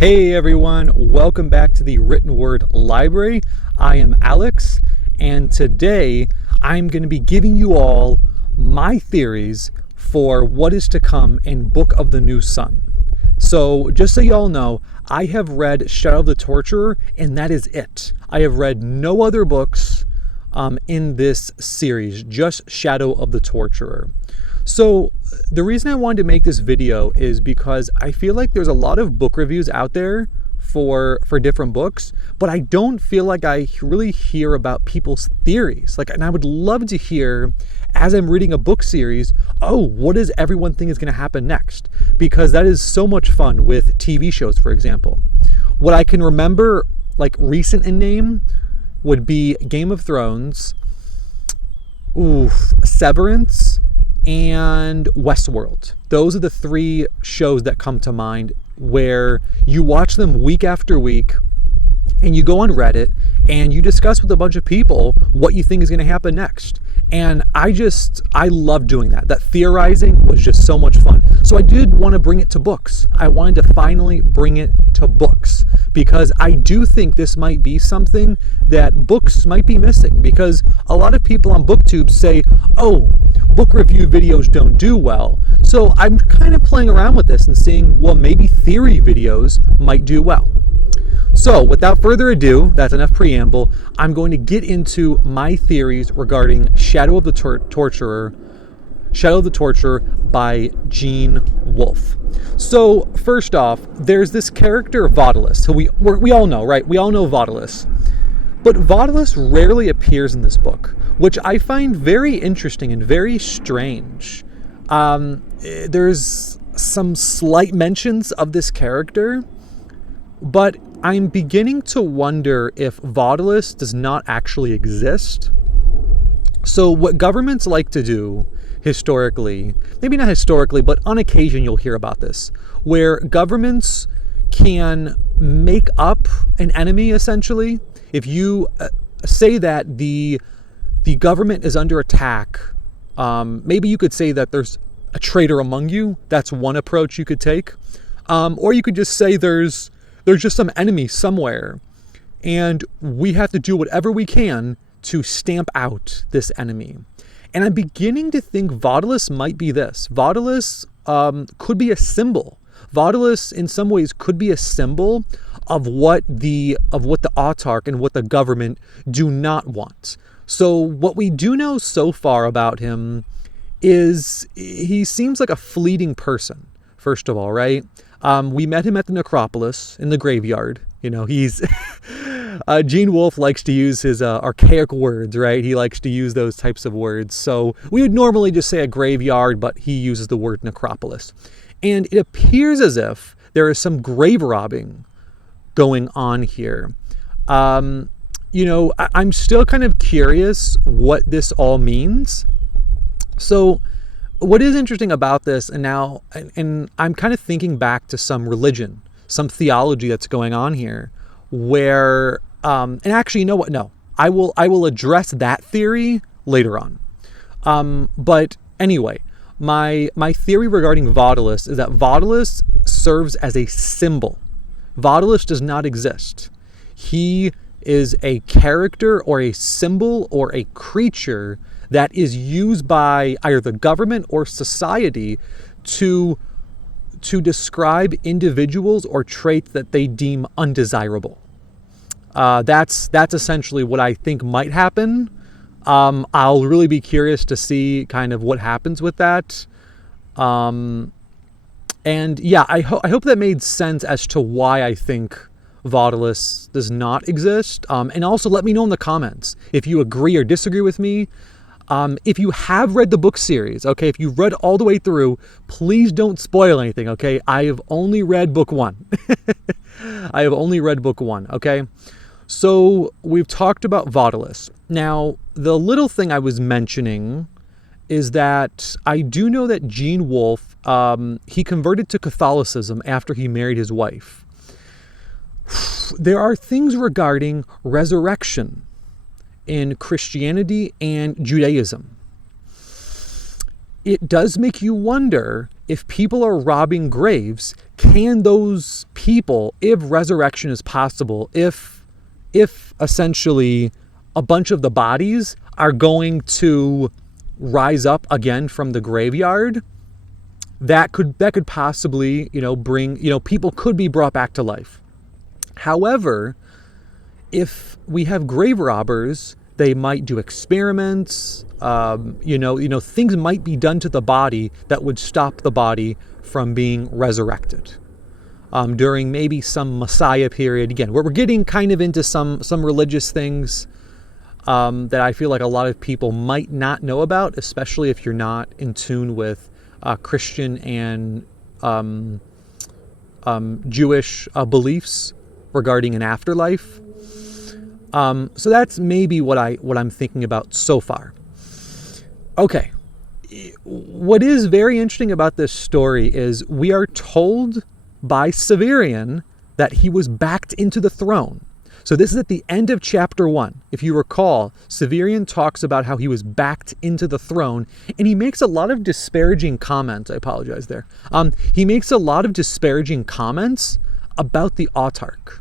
Hey everyone, welcome back to the Written Word Library. I am Alex, and today I'm going to be giving you all my theories for what is to come in Book of the New Sun. So just so you all know, I have read Shadow of the Torturer, and that is it. I have read no other books in this series, just Shadow of the Torturer. So the reason I wanted to make this video is because I feel like there's a lot of book reviews out there for different books, but I don't feel like I really hear about people's theories. And I would love to hear, as I'm reading a book series, what does everyone think is going to happen next? Because that is so much fun with TV shows, for example. What I can remember, recent in name, would be Game of Thrones, Severance, and Westworld. Those are the three shows that come to mind where you watch them week after week and you go on Reddit and you discuss with a bunch of people what you think is going to happen next. And I love doing that. That theorizing was just so much fun. So I did want to bring it to books. I wanted to finally bring it to books because I do think this might be something that books might be missing, because a lot of people on BookTube say, book review videos don't do well. So I'm kind of playing around with this and seeing, maybe theory videos might do well. So without further ado, that's enough preamble. I'm going to get into my theories regarding Shadow of the Torturer by Gene Wolfe. So first off, there's this character Vodalus, who we all know, right? We all know Vodalus. But Vodalus rarely appears in this book, which I find very interesting and very strange. There's some slight mentions of this character, but I'm beginning to wonder if Vodalus does not actually exist. So what governments like to do historically, maybe not historically, but on occasion you'll hear about this, where governments can make up an enemy, essentially. If you say that the government is under attack, maybe you could say that there's a traitor among you. That's one approach you could take. Or you could just say there's just some enemy somewhere, and we have to do whatever we can to stamp out this enemy. And I'm beginning to think Vodalus might be this. Vodalus could be a symbol. Vodalus, in some ways, could be a symbol of what the autarch and what the government do not want. So what we do know so far about him is he seems like a fleeting person, first of all, right? We met him at the necropolis in the graveyard. He's Gene Wolfe likes to use his archaic words, right? He likes to use those types of words. So we would normally just say a graveyard, but he uses the word necropolis. And it appears as if there is some grave robbing going on here. I'm still kind of curious what this all means. So what is interesting about this, and I'm kind of thinking back to some religion, some theology that's going on here, where, and actually, you know what? No, I will address that theory later on. But anyway, my theory regarding Vodalus is that Vodalus serves as a symbol. Vodalus does not exist. He is a character or a symbol or a creature that is used by either the government or society to describe individuals or traits that they deem undesirable. That's essentially what I think might happen. I'll really be curious to see kind of what happens with that. And yeah, I hope that made sense as to why I think Vodalus does not exist. And also let me know in the comments if you agree or disagree with me. If you have read the book series, okay, if you've read all the way through, please don't spoil anything, okay? I have only read book one. Okay? So we've talked about Vodalus. Now, the little thing I was mentioning is that I do know that Gene Wolfe, he converted to Catholicism after he married his wife. There are things regarding resurrection in Christianity and Judaism. It does make you wonder if people are robbing graves, can those people, if resurrection is possible, if essentially a bunch of the bodies are going to rise up again from the graveyard, that could possibly, bring, people could be brought back to life. However, if we have grave robbers, they might do experiments, things might be done to the body that would stop the body from being resurrected. During maybe some Messiah period. Again, we're getting kind of into some religious things that I feel like a lot of people might not know about, especially if you're not in tune with Christian and Jewish beliefs regarding an afterlife. So that's maybe what I'm thinking about so far. Okay. What is very interesting about this story is we are told by Severian that he was backed into the throne. So this is at the end of chapter 1. If you recall, Severian talks about how he was backed into the throne, and he makes a lot of disparaging comments. I apologize there. He makes a lot of disparaging comments about the autarch.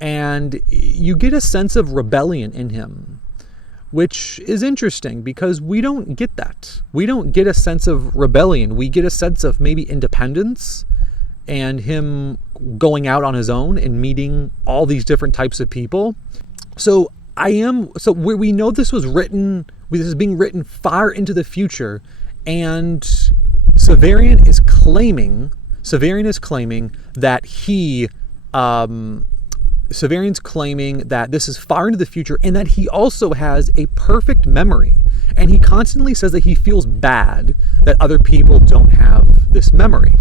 And you get a sense of rebellion in him, which is interesting because we don't get that. We don't get a sense of rebellion. We get a sense of maybe independence and him going out on his own and meeting all these different types of people. So we know this was written, this is being written far into the future, and Severian is claiming that Severian's claiming that this is far into the future and that he also has a perfect memory. And he constantly says that he feels bad that other people don't have this memory.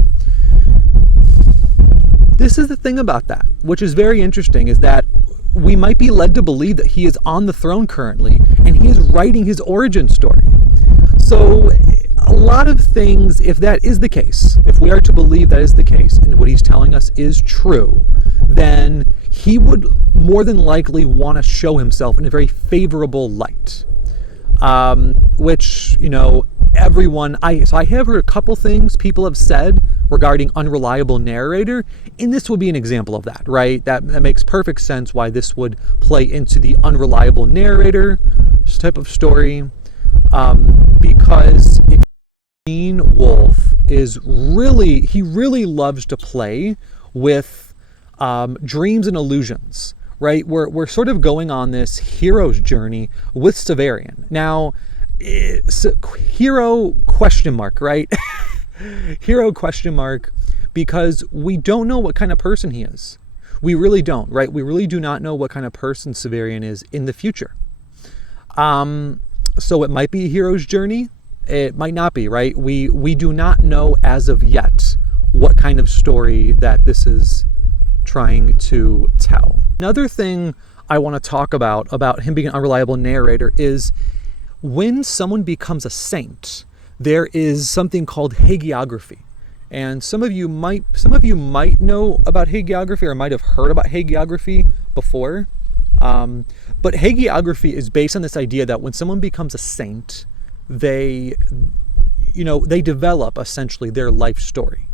This is the thing about that, which is very interesting, is that we might be led to believe that he is on the throne currently and he is writing his origin story. So a lot of things, if that is the case, if we are to believe that is the case and what he's telling us is true, then he would more than likely want to show himself in a very favorable light. Which, everyone, I have heard a couple things people have said regarding unreliable narrator, and this would be an example of that, right? That makes perfect sense why this would play into the unreliable narrator type of story. Because if Wolfe really loves to play with dreams and illusions, right? We're sort of going on this hero's journey with Severian. Now, hero question mark, right? Hero question mark, because we don't know what kind of person he is. We really don't, right? We really do not know what kind of person Severian is in the future. So it might be a hero's journey. It might not be, right? We do not know as of yet what kind of story that this is trying to tell. Another thing I want to talk about him being an unreliable narrator is when someone becomes a saint, there is something called hagiography. And some of you might know about hagiography or might have heard about hagiography before. But hagiography is based on this idea that when someone becomes a saint, they develop essentially their life story,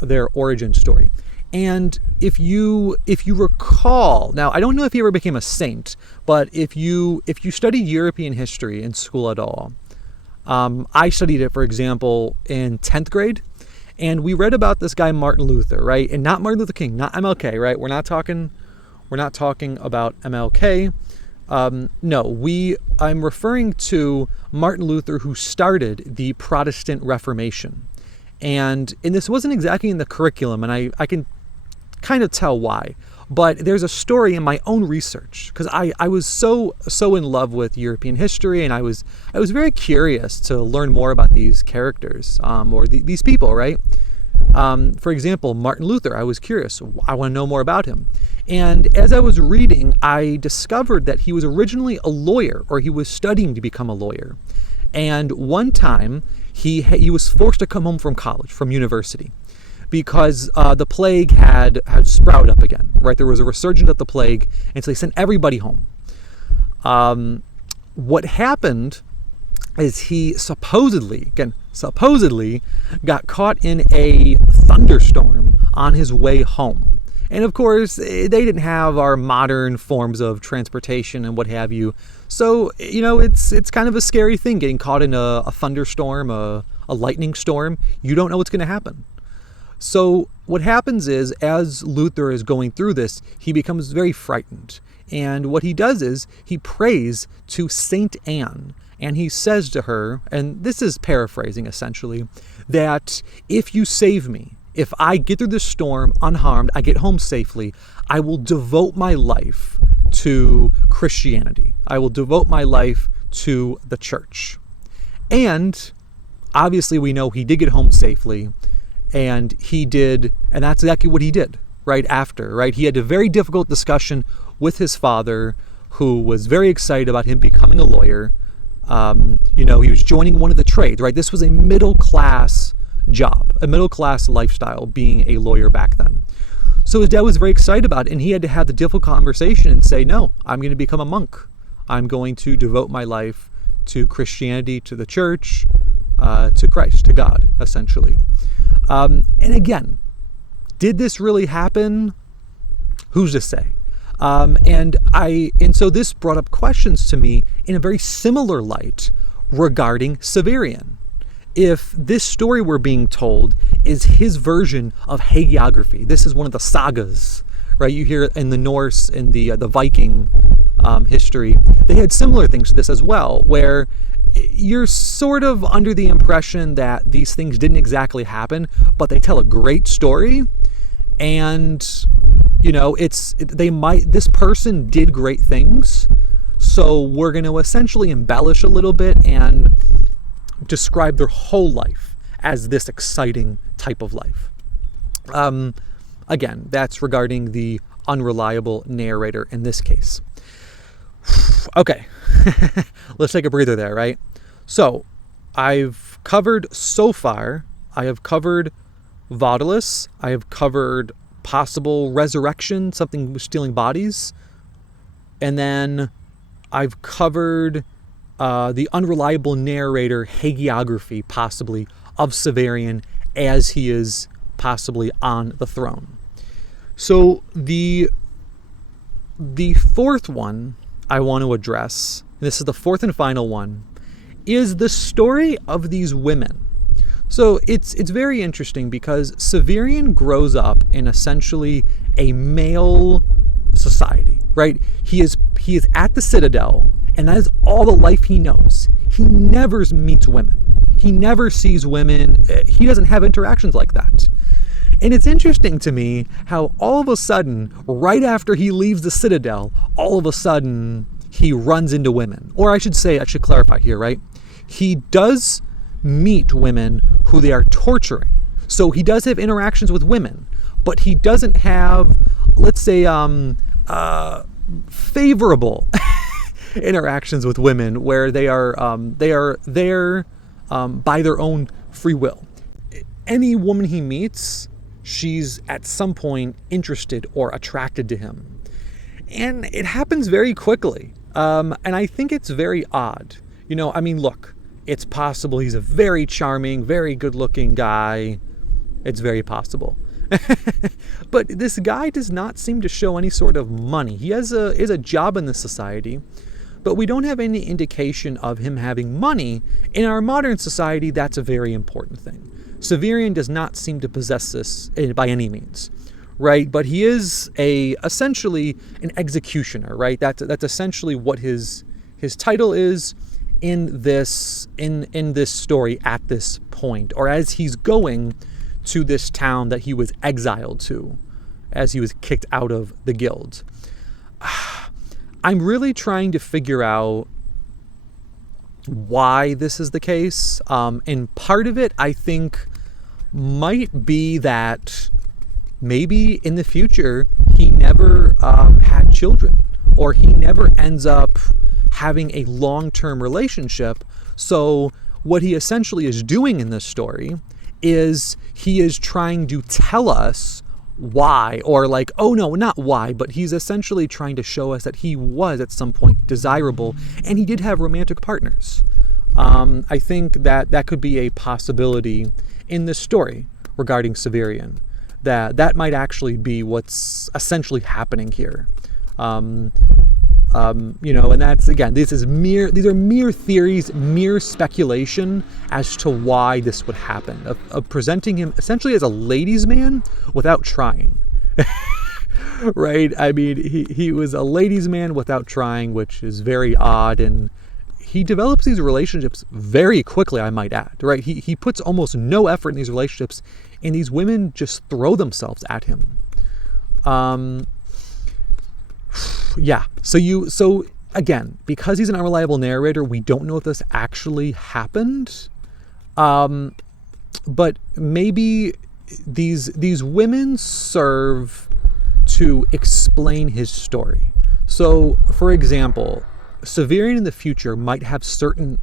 their origin story. And if you recall, now I don't know if he ever became a saint, but if you studied European history in school at all, I studied it, for example, in 10th grade, and we read about this guy Martin Luther, right? And not Martin Luther King, not MLK, right? We're not talking about MLK. I'm referring to Martin Luther, who started the Protestant Reformation. And this wasn't exactly in the curriculum, and I can kind of tell why. But there's a story in my own research, because I was so in love with European history, and I was very curious to learn more about these characters, or these people, right? For example, Martin Luther, I was curious. I want to know more about him. And as I was reading, I discovered that he was originally a lawyer, or he was studying to become a lawyer. And one time, he was forced to come home from college, from university, because the plague had sprouted up again, right? There was a resurgence of the plague, and so they sent everybody home. What happened is he supposedly got caught in a thunderstorm on his way home. And of course, they didn't have our modern forms of transportation and what have you. So, it's kind of a scary thing getting caught in a thunderstorm, a lightning storm. You don't know what's going to happen. So what happens is, as Luther is going through this, he becomes very frightened. And what he does is he prays to Saint Anne. And he says to her, and this is paraphrasing essentially, that if you save me, if I get through this storm unharmed, I get home safely, I will devote my life to Christianity. I will devote my life to the church. And obviously we know he did get home safely, and that's exactly what he did right after, right? He had a very difficult discussion with his father, who was very excited about him becoming a lawyer. He was joining one of the trades, right? This was a middle-class job, a middle-class lifestyle, being a lawyer back then. So his dad was very excited about it, and he had to have the difficult conversation and say, no, I'm going to become a monk. I'm going to devote my life to Christianity, to the church, to Christ, to God, essentially. And again, did this really happen? Who's to say? And so this brought up questions to me in a very similar light regarding Severian. If this story we're being told is his version of hagiography, this is one of the sagas, right? You hear in the Norse, in the Viking history, they had similar things to this as well, where you're sort of under the impression that these things didn't exactly happen, but they tell a great story, and this person did great things, so we're going to essentially embellish a little bit and describe their whole life as this exciting type of life. Again, that's regarding the unreliable narrator in this case. Okay, let's take a breather there, right? So, I've covered so far, I have covered Vodalus, I have covered possible resurrection, something stealing bodies, and then I've covered the unreliable narrator hagiography, possibly, of Severian as he is possibly on the throne. So the fourth one I want to address, and this is the fourth and final one, is the story of these women. So it's very interesting because Severian grows up in essentially a male society, right? He is at the Citadel, and that is all the life he knows. He never meets women. He never sees women. He doesn't have interactions like that. And it's interesting to me how all of a sudden, right after he leaves the Citadel, all of a sudden he runs into women. Or I should clarify here, right? He does meet women who they are torturing. So he does have interactions with women, but he doesn't have, let's say, favorable interactions with women where they are there by their own free will. Any woman he meets, she's at some point interested or attracted to him. And it happens very quickly. And I think it's very odd. Look, it's possible he's a very charming, very good-looking guy. It's very possible. But this guy does not seem to show any sort of money. He has a job in the society, but we don't have any indication of him having money. In our modern society, that's a very important thing. Severian does not seem to possess this by any means, right? But he is essentially an executioner, right? That's essentially what his title is in this story at this point, or as he's going to this town that he was exiled to, as he was kicked out of the guild. I'm really trying to figure out why this is the case. And part of it, I think, might be that maybe in the future he never had children, or he never ends up having a long-term relationship. So what he essentially is doing in this story is he is trying to tell us why, or not why, but he's essentially trying to show us that he was at some point desirable, and he did have romantic partners. I think that could be a possibility in this story regarding Severian. That might actually be what's essentially happening here. And that's, again, these are mere theories, mere speculation as to why this would happen, of presenting him essentially as a ladies' man without trying. Right? I mean, he was a ladies' man without trying, which is very odd, and he develops these relationships very quickly, I might add, right? He puts almost no effort in these relationships, and these women just throw themselves at him. Yeah. So again, because he's an unreliable narrator, we don't know if this actually happened. But maybe these women serve to explain his story. So, for example, Severian in the future might have certain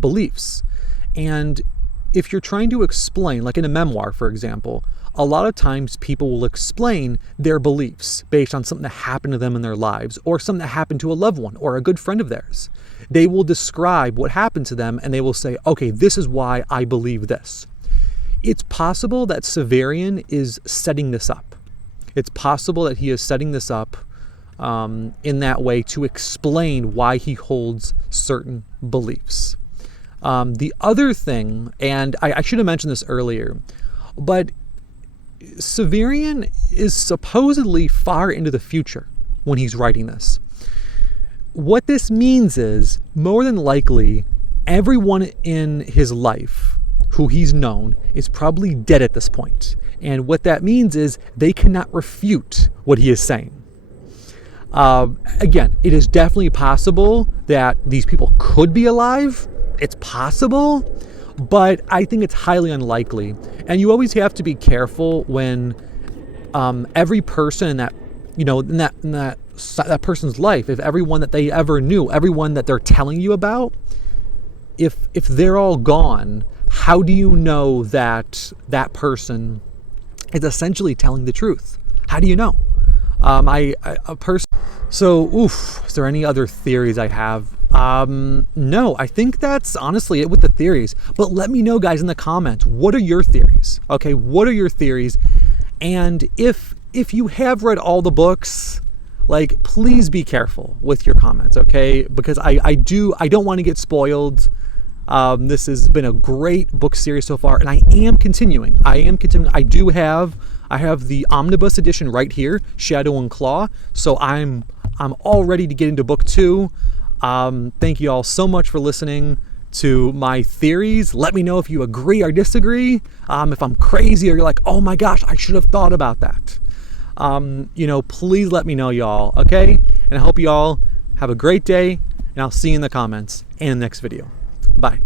beliefs. And if you're trying to explain, like in a memoir, for example, a lot of times people will explain their beliefs based on something that happened to them in their lives, or something that happened to a loved one or a good friend of theirs. They will describe what happened to them, and they will say, okay, this is why I believe this. It's possible that Severian is setting this up. It's possible that he is setting this up in that way to explain why he holds certain beliefs. The other thing, and I should have mentioned this earlier, but Severian is supposedly far into the future when he's writing this. What this means is, more than likely, everyone in his life who he's known is probably dead at this point. And what that means is they cannot refute what he is saying. Again, it is definitely possible that these people could be alive. It's possible, but I think it's highly unlikely. And you always have to be careful when every person in that, in that person's life, if everyone that they ever knew, everyone that they're telling you about, if they're all gone, how do you know that that person is essentially telling the truth? How do you know? So, is there any other theories I have? No, I think that's honestly it with the theories. But let me know, guys, in the comments, what are your theories? Okay, what are your theories? And if you have read all the books, please be careful with your comments, okay? Because I don't want to get spoiled. This has been a great book series so far, and I am continuing. I have the omnibus edition right here, Shadow and Claw. So I'm all ready to get into book 2. Thank you all so much for listening to my theories. Let me know if you agree or disagree. If I'm crazy or you're like, oh my gosh, I should have thought about that. Please let me know, y'all. Okay? And I hope you all have a great day, and I'll see you in the comments and in the next video. Bye.